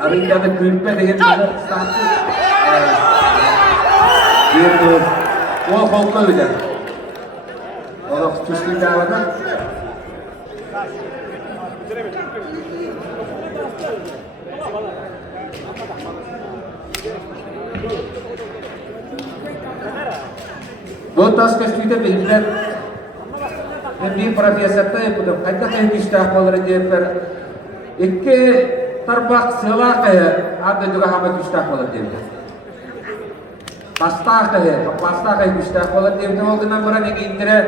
Arınca'da külpe деген станция. Bir o kolda öyle. O da küçük davada. Bu tas köşküde bilgiler bir profesörde yapıldı. Hatta en güçlü diye iki terbak selak ada juga hama güçlü diye. Pasta güçlü diye. O zaman buranın indire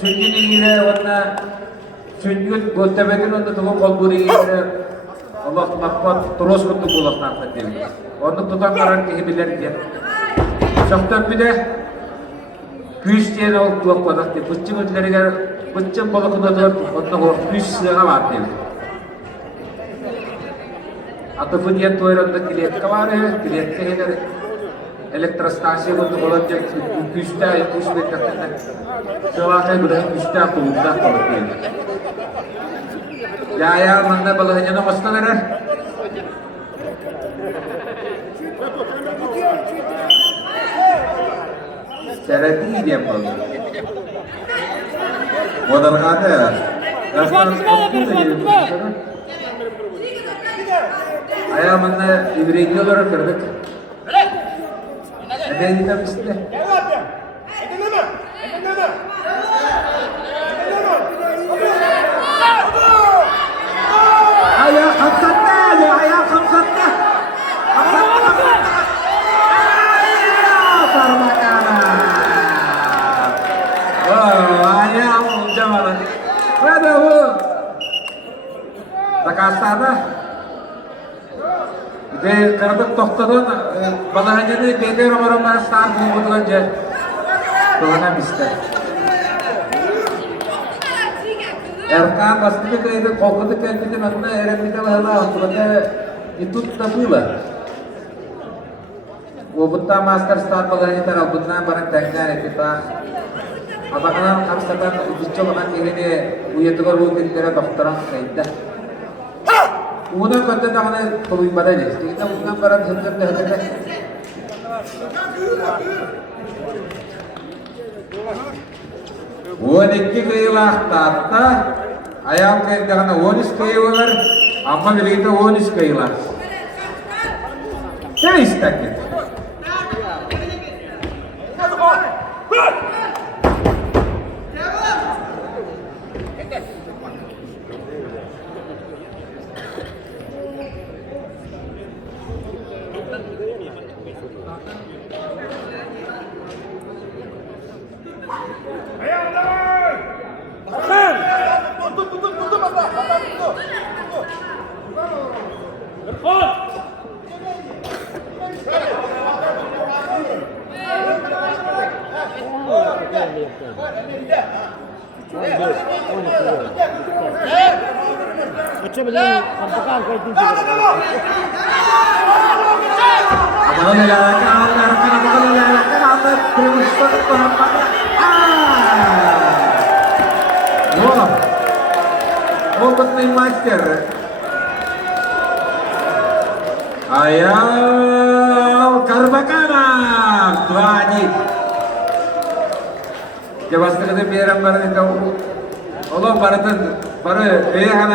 sünnini ile ona sünnet götebedin onda tuğum kolburi ile Allah makbat terus kutu bulak nakta diye. Onu tutan karan kehibiler diye. Şoktan bir de Hüsnü ol tuak padak diye. Bıçım ötlerine bıçım balakında da onda hüsnüne var diye. Ataupun dia tuaran kilit kemarin, kilit kehider elektrostasi untuk olacak güçte yapmış ve katında selakay sudah güçte kulda kalıyor. Ya mana balahnya nama setengah. Cara dia pun. Modal kata ya. Ayah mana ibrahim orang kerja. Ada yang kita mesti. Ayah khamsatnya, ayah khamsatnya. Ayah sarmakana. Wah, ayah jalan. Ada bu. Takasana. Ve karabık toktadan balahanya ni beder orang star bukan je. Tuhannya bisa. Erkan pasti itu kokot itu nanti erem kita lah, tuhannya itu tabula. Wo butta master star balahanya terang butta barang tengah kita. Apakah kamu sedang bicara nanti ini uyat juga rutin kira dokteran kaidah. Udah kata tangannya tolong pada aja. Kita bukan barang sebenarnya ada. Wonikki kailah tata ayam kain karena wonis kailar amma gelita wonis kailah. Jadi istaknya. Macam ni, sampaikan ke itu. Apabila lelaki anda berusaha berhampiran. Wah, obat nih master. Ayam karbakana, wajib. Coba sekarang biar barang itu, Allah baratan, baru biar